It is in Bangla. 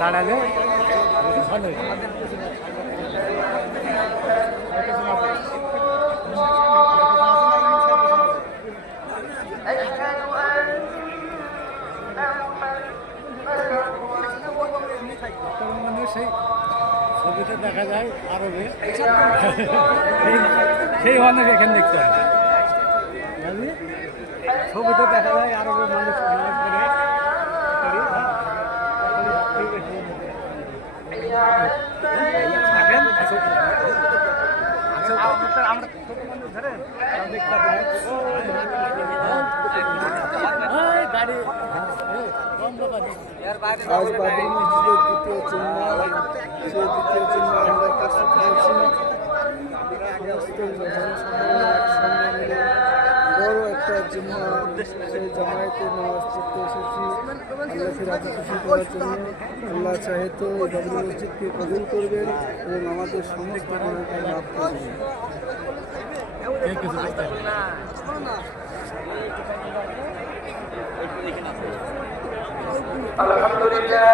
দাঁড়ালে সেই ছবিতে দেখা যায় আরবে সেই মানুষ এখানে দেখতে হয় ছবিতে দেখা যায় আরবে মানুষ আজ বাবরি মসজিদের দ্বিতীয় চিহ্ন, সেই দ্বিতীয় চিহ্ন আমরা কাছে পেয়েছি। সমস্ত জনসাধারণ একসঙ্গে মিলে বড় একটা চিহ্ন সেই জামায়াতে নামাজ পড়তে এসেছি আল্লাহকে রাজি খুশি করার জন্য। আল্লাহ চাহে তো বাবরি মসজিদকে কবুল করবেন এবং আমাদের সমস্ত গুনাহকে মাফ করবেন। আলহামদুলিল্লাহ।